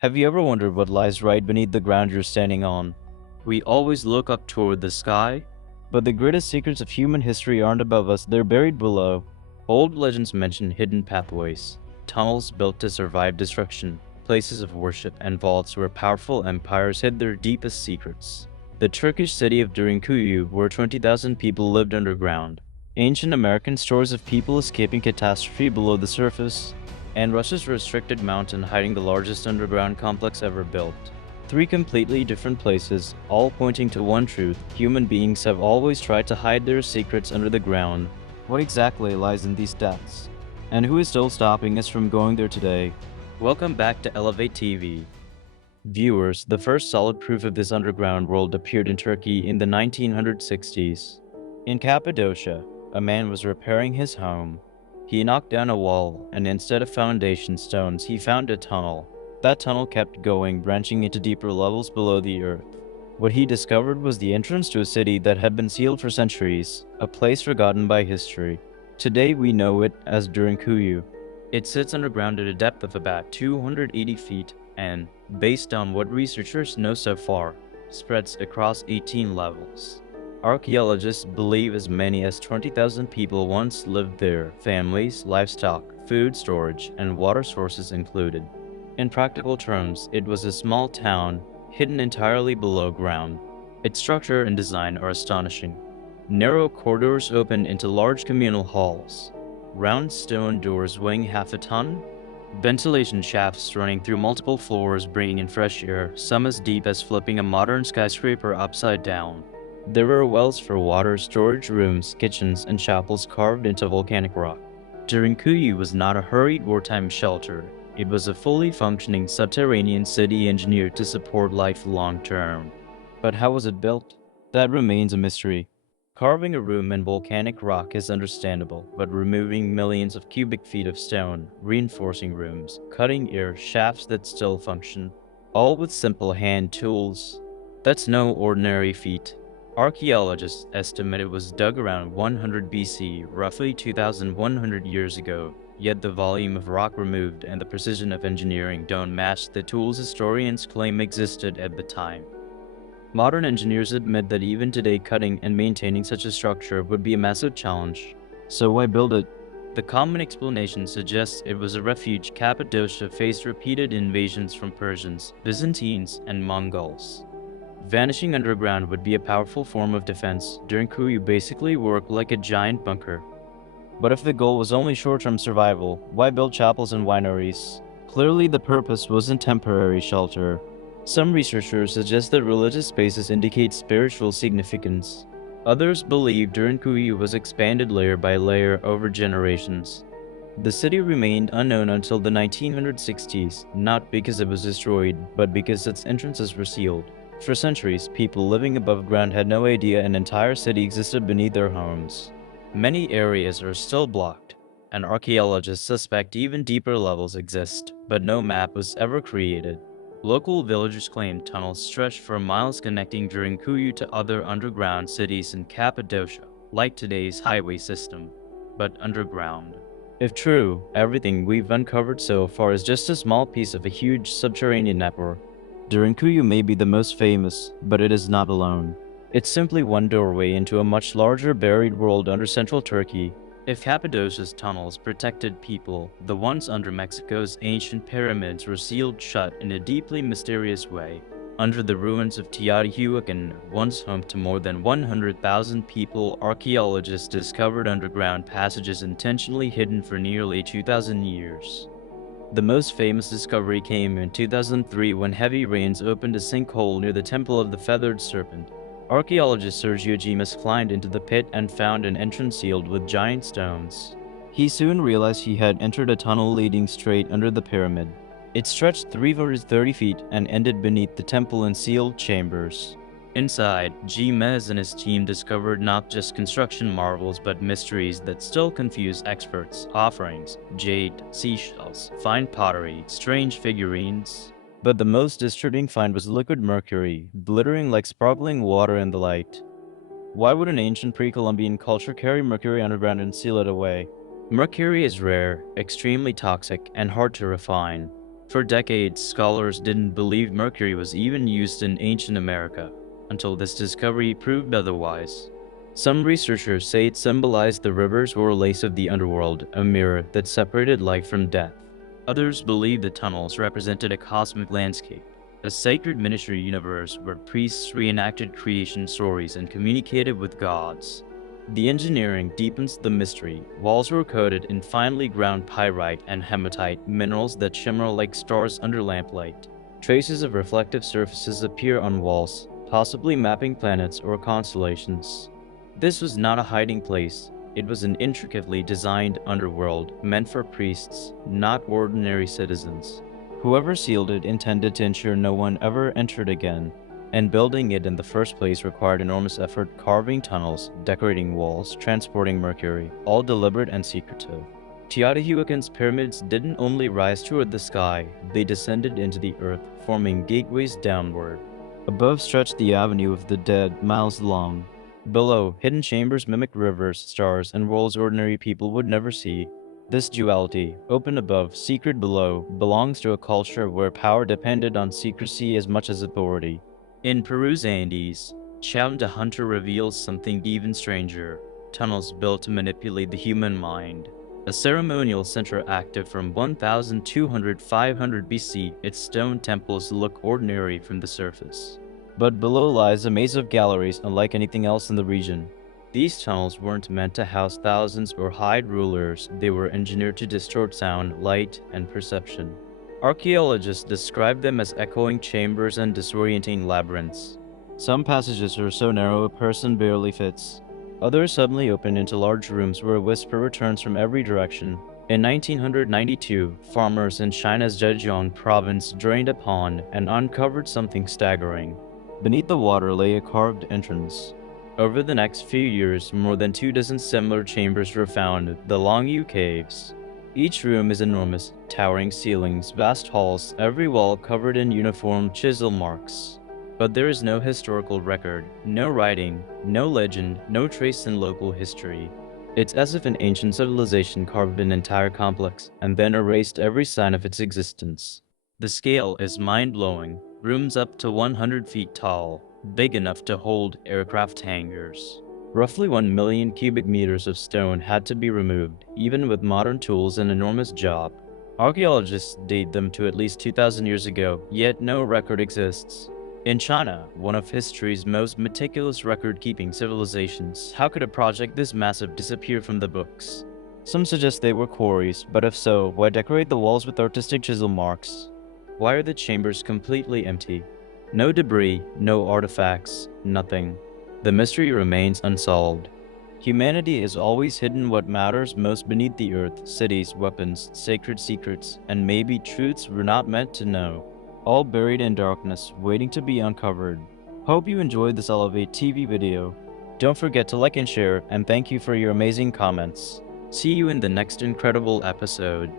Have you ever wondered what lies right beneath the ground you're standing on? We always look up toward the sky, but the greatest secrets of human history aren't above us, they're buried below. Old legends mention hidden pathways, tunnels built to survive destruction, places of worship, and vaults where powerful empires hid their deepest secrets. The Turkish city of Derinkuyu, where 20,000 people lived underground. Ancient American stories of people escaping catastrophe below the surface, and Russia's restricted mountain hiding the largest underground complex ever built. Three completely different places, all pointing to one truth: human beings have always tried to hide their secrets under the ground. What exactly lies in these depths? And who is still stopping us from going there today? Welcome back to Elevate TV. Viewers, the first solid proof of this underground world appeared in Turkey in the 1960s. In Cappadocia, a man was repairing his home. He knocked down a wall, and instead of foundation stones, he found a tunnel. That tunnel kept going, branching into deeper levels below the earth. What he discovered was the entrance to a city that had been sealed for centuries, a place forgotten by history. Today we know it as Derinkuyu. It sits underground at a depth of about 280 feet and, based on what researchers know so far, spreads across 18 levels. Archaeologists believe as many as 20,000 people once lived there, families, livestock, food storage, and water sources included. In practical terms, it was a small town, hidden entirely below ground. Its structure and design are astonishing. Narrow corridors open into large communal halls. Round stone doors weighing half a ton. Ventilation shafts running through multiple floors bringing in fresh air, some as deep as flipping a modern skyscraper upside down. There were wells for water, storage rooms, kitchens, and chapels carved into volcanic rock. Derinkuyu was not a hurried wartime shelter. It was a fully functioning subterranean city engineered to support life long term. But how was it built? That remains a mystery. Carving a room in volcanic rock is understandable, but removing millions of cubic feet of stone, reinforcing rooms, cutting air shafts that still function, all with simple hand tools, that's no ordinary feat. Archaeologists estimate it was dug around 100 BC, roughly 2,100 years ago, yet the volume of rock removed and the precision of engineering don't match the tools historians claim existed at the time. Modern engineers admit that even today cutting and maintaining such a structure would be a massive challenge. So why build it? The common explanation suggests it was a refuge. Cappadocia faced repeated invasions from Persians, Byzantines, and Mongols. Vanishing underground would be a powerful form of defense. Derinkuyu basically worked like a giant bunker. But if the goal was only short-term survival, why build chapels and wineries? Clearly the purpose wasn't temporary shelter. Some researchers suggest that religious spaces indicate spiritual significance. Others believe Derinkuyu was expanded layer by layer over generations. The city remained unknown until the 1960s, not because it was destroyed, but because its entrances were sealed. For centuries, people living above ground had no idea an entire city existed beneath their homes. Many areas are still blocked, and archaeologists suspect even deeper levels exist, but no map was ever created. Local villagers claim tunnels stretched for miles connecting Derinkuyu to other underground cities in Cappadocia, like today's highway system, but underground. If true, everything we've uncovered so far is just a small piece of a huge subterranean network. Derinkuyu may be the most famous, but it is not alone. It's simply one doorway into a much larger buried world under central Turkey. If Cappadocia's tunnels protected people, the ones under Mexico's ancient pyramids were sealed shut in a deeply mysterious way. Under the ruins of Teotihuacan, once home to more than 100,000 people, archaeologists discovered underground passages intentionally hidden for nearly 2,000 years. The most famous discovery came in 2003 when heavy rains opened a sinkhole near the Temple of the Feathered Serpent. Archaeologist Sergio Gimas climbed into the pit and found an entrance sealed with giant stones. He soon realized he had entered a tunnel leading straight under the pyramid. It stretched 330 feet and ended beneath the temple in sealed chambers. Inside, Gimes and his team discovered not just construction marvels but mysteries that still confuse experts: offerings, jade, seashells, fine pottery, strange figurines. But the most disturbing find was liquid mercury, glittering like sparkling water in the light. Why would an ancient pre-Columbian culture carry mercury underground and seal it away? Mercury is rare, extremely toxic, and hard to refine. For decades, scholars didn't believe mercury was even used in ancient America, until this discovery proved otherwise. Some researchers say it symbolized the rivers or lakes of the underworld, a mirror that separated life from death. Others believe the tunnels represented a cosmic landscape, a sacred miniature universe where priests reenacted creation stories and communicated with gods. The engineering deepens the mystery. Walls were coated in finely ground pyrite and hematite, minerals that shimmer like stars under lamplight. Traces of reflective surfaces appear on walls, possibly mapping planets or constellations. This was not a hiding place. It was an intricately designed underworld meant for priests, not ordinary citizens. Whoever sealed it intended to ensure no one ever entered again, and building it in the first place required enormous effort, carving tunnels, decorating walls, transporting mercury, all deliberate and secretive. Teotihuacan's pyramids didn't only rise toward the sky, they descended into the earth, forming gateways downward. Above stretched the Avenue of the Dead, miles long. Below, hidden chambers mimicked rivers, stars, and worlds ordinary people would never see. This duality, open above, secret below, belongs to a culture where power depended on secrecy as much as authority. In Peru's Andes, Challenge the Hunter reveals something even stranger: tunnels built to manipulate the human mind. A ceremonial center active from 1200–500 BC, its stone temples look ordinary from the surface. But below lies a maze of galleries unlike anything else in the region. These tunnels weren't meant to house thousands or hide rulers, they were engineered to distort sound, light, and perception. Archaeologists describe them as echoing chambers and disorienting labyrinths. Some passages are so narrow a person barely fits. Others suddenly open into large rooms where a whisper returns from every direction. In 1992, farmers in China's Zhejiang province drained a pond and uncovered something staggering. Beneath the water lay a carved entrance. Over the next few years, more than 24 similar chambers were found, the Longyou caves. Each room is enormous, towering ceilings, vast halls, every wall covered in uniform chisel marks. But there is no historical record, no writing, no legend, no trace in local history. It's as if an ancient civilization carved an entire complex and then erased every sign of its existence. The scale is mind-blowing. Rooms up to 100 feet tall, big enough to hold aircraft hangars. Roughly 1 million cubic meters of stone had to be removed, even with modern tools, an enormous job. Archaeologists date them to at least 2,000 years ago, yet no record exists. In China, one of history's most meticulous record-keeping civilizations, how could a project this massive disappear from the books? Some suggest they were quarries, but if so, why decorate the walls with artistic chisel marks? Why are the chambers completely empty? No debris, no artifacts, nothing. The mystery remains unsolved. Humanity has always hidden what matters most beneath the earth: cities, weapons, sacred secrets, and maybe truths we're not meant to know. All buried in darkness, waiting to be uncovered. Hope you enjoyed this Elevate TV video. Don't forget to like and share, and thank you for your amazing comments. See you in the next incredible episode.